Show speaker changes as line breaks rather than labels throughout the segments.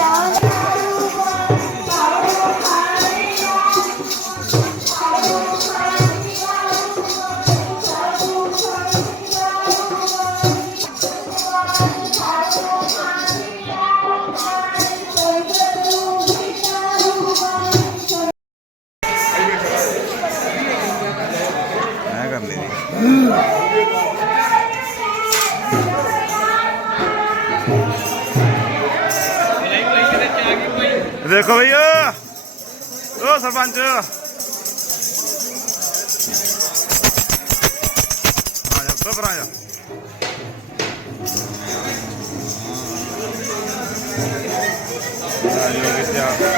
sound. ਦੇਖੋ ਭਈ ਓ। ਸਰਪੰਚ। ਆ ਜਾ ਉੱਪਰ ਆ ਜਾ। ਆ ਜੀ ਹੋ ਗਏ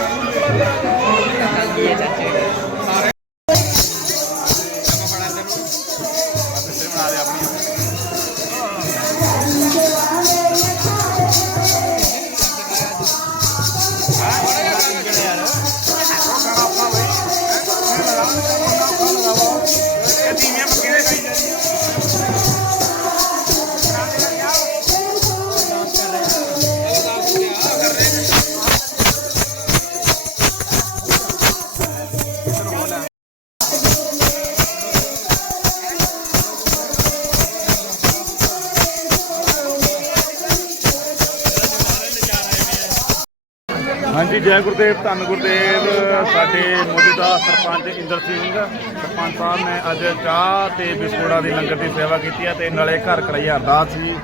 ਹਾਂਜੀ ਜੈ ਗੁਰਦੇਵ, ਧੰਨ ਗੁਰਦੇਵ, ਸਾਡੇ ਮੌਜੂਦਾ ਸਰਪੰਚ ਇੰਦਰ ਸਿੰਘ। ਸਰਪੰਚ ਸਾਹਿਬ ਨੇ ਅੱਜ ਚਾਹ ਤੇ ਬਿਸਕੁਟਾਂ ਦੀ ਲੰਗਰ ਦੀ ਸੇਵਾ ਕੀਤੀ ਹੈ ਤੇ ਨਾਲੇ ਘਰ ਕਰਾਈ ਅਰਦਾਸ ਵੀ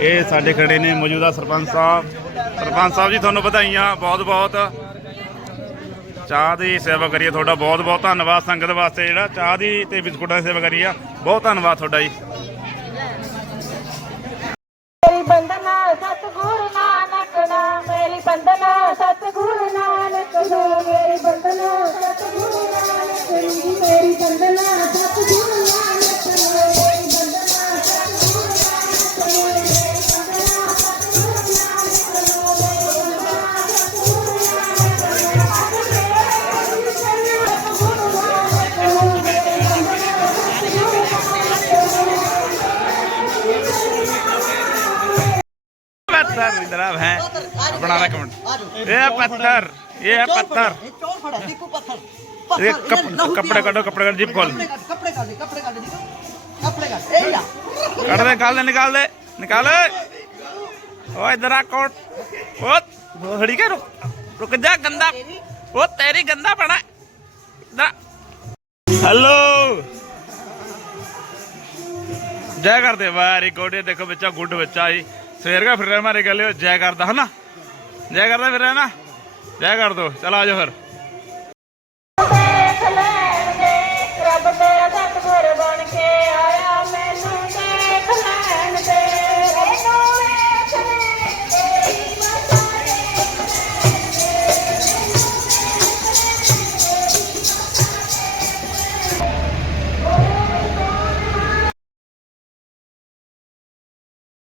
ਇਹ ਸਾਡੇ ਖੜੇ ਨੇ ਮੌਜੂਦਾ ਸਰਪੰਚ ਸਾਹਿਬ। ਸਰਪੰਚ ਸਾਹਿਬ ਜੀ, ਤੁਹਾਨੂੰ ਵਧਾਈਆਂ ਬਹੁਤ ਬਹੁਤ ਚਾਹ ਦੀ ਸੇਵਾ ਕਰੀਏ ਤੁਹਾਡਾ ਬਹੁਤ ਬਹੁਤ ਧੰਨਵਾਦ ਸੰਗਤ ਵਾਸਤੇ ਜਿਹੜਾ ਚਾਹ ਦੀ ਤੇ ਬਿਸਕੁਟਾਂ ਦੀ ਸੇਵਾ ਕਰੀ ਆ। ਬਹੁਤ ਧੰਨਵਾਦ ਤੁਹਾਡਾ ਜੀ।
ਮੇਰੀ ਬੰਦਨਾ ਸਤਿਗੁਰੂ ਨਾਨਕ ਨਾਮ, ਮੇਰੀ ਬੰਦਨਾ ਸਤਿਗੁਰੂ सपना मेरी बंदना सतगुरु नानक जी
पत्थर। ये है पत्थर
चौल फड़ा दीपू पत्थर
ये
पत्थर
कप-
इधर लहू
कपड़े
पिया।
काटो, कपड़े काटो, जिप खोल।
कपड़े काट कपड़े काट दे कपड़े काट दे दीपू कपड़े काट ए ला
कर दे निकाल दे निकाल दे निकाल दे ओ इधर आ कोट ओ वो खड़ी के रुक रुक जा गंदा वो तेरी गंदा पड़ा है। इधर आ। हेलो जय कर दे वेरी गुड ये देखो बच्चा गुड बच्चा ही सवेर का फिर रहा हमारे गले जय करदा है ना जय ਜੈ ਕਰ ਦੋ ਚਲ ਆ ਜਾ ਫਿਰ।